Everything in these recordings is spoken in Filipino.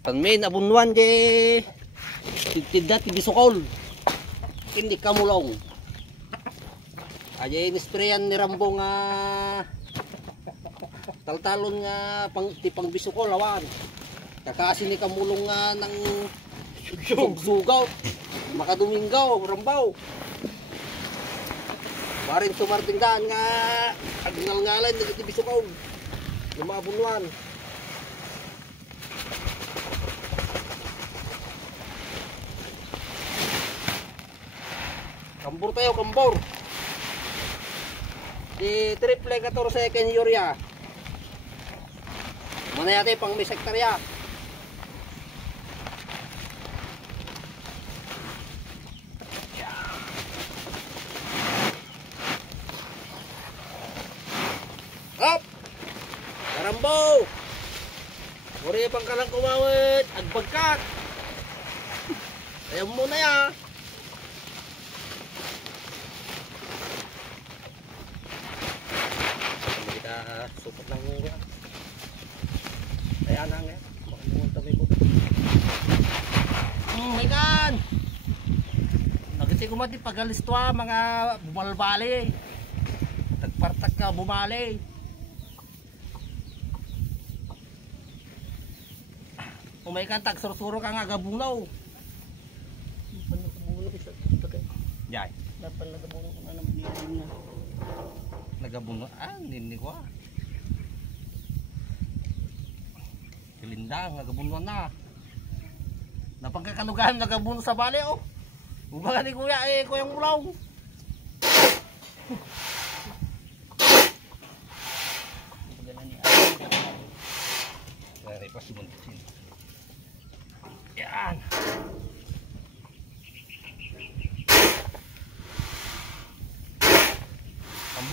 Panmin abunwan di tinda ti bisukol. Hindi kamulong. Aja ini sprayan ni Rambo nga taltalon nga pang bisukol awan. Kakaasin ni kamulong nga ng sugaw. Makaduminggaw, Rambaw. Marin sumartinggaan nga agngal-ngalan di bisukol. Yung mga bunwan. Kambur tayo, kambur. Di triple 14 Kenyoria. Mana yate pang may sektarya. Up! Karambo! Muri pang kalang kumawit. Agbagkat! Ayaw mo na ya. Supot lang yung yan. Kaya na nga. Makamunta may po. May kan! Nagiti ko mati pagalistuwa mga bumalbali. Tagpartak ka bumali. Umay kan tagsursuro ka nga gabunaw. Yay. Dapat nagabunaw ko na naman na. Nagabuno nini ko kilindang nagabunuan na napagkakalugahan nagabuno sa bali ubaga ni kuya kuyang mulaw yan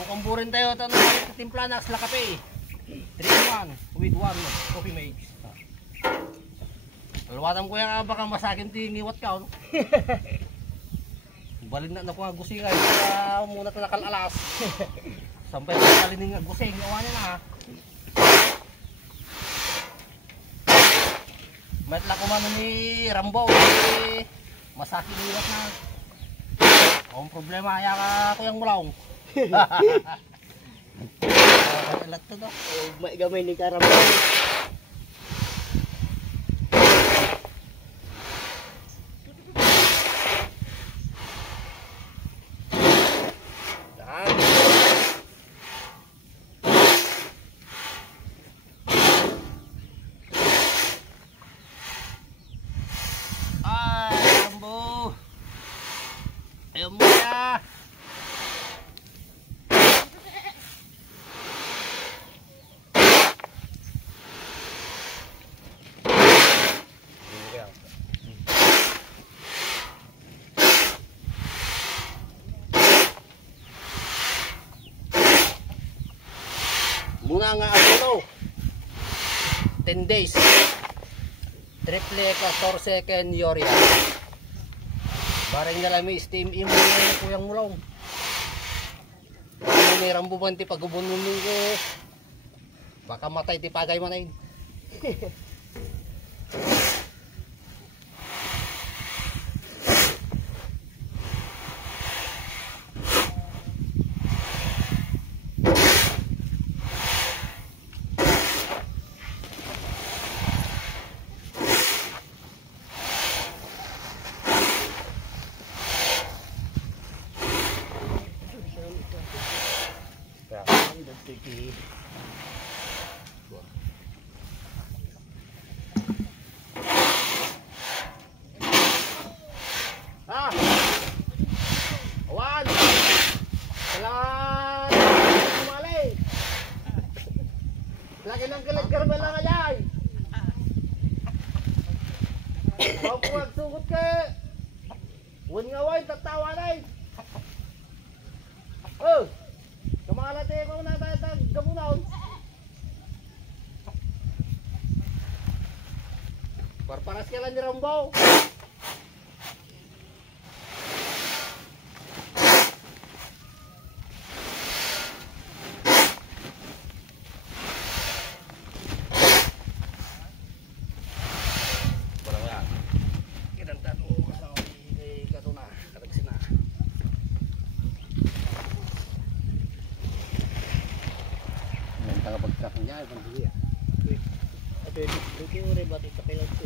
kamburin tayo tanong timpla na sila kape 3-in-1 with 1 coffee mix alwatam ko yung baka masakin tingiwat ka balin na ko nga gusing ay muna na nakalalas sampay na kalining nga gusing awanin na matla ko man ni Rambo masakin iwat na ang problema ay ka kuyang mulong alat to do. May gamay ni Karambo. Rambo. Ayaw mo ya. Muna nga ako 10 days triple 14 Kenyoria bareng na lami steam imo kuyang mulong may Rambo banti pagubunun ko baka matay ti pagay manayin awan kailangan umali lagi ng kalag-garbal lang alay huwag mo magsugot ka huwag nga wine tatawa na kamalate ko na gabunaw parparas ka lang ni Rambo ay bandili ah. Ato yung rin batik sa pilat ko.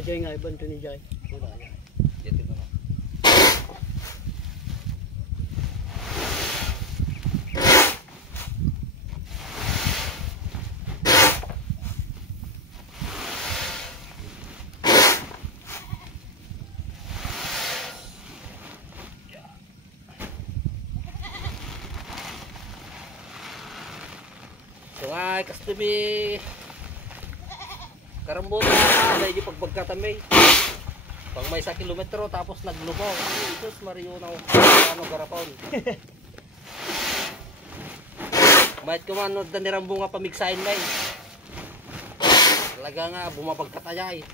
Ajay nga, iban to ni Jai. Wala yan. Dito na. So nga, kastumi karambol na dahil di pagbagkatamay. Pang may 1 kilometro tapos naglubaw. Sus, Mario na ano garapon. Mahit ko man, no, danirambong nga pamiksain may. Talaga nga, bumabagkataya eh.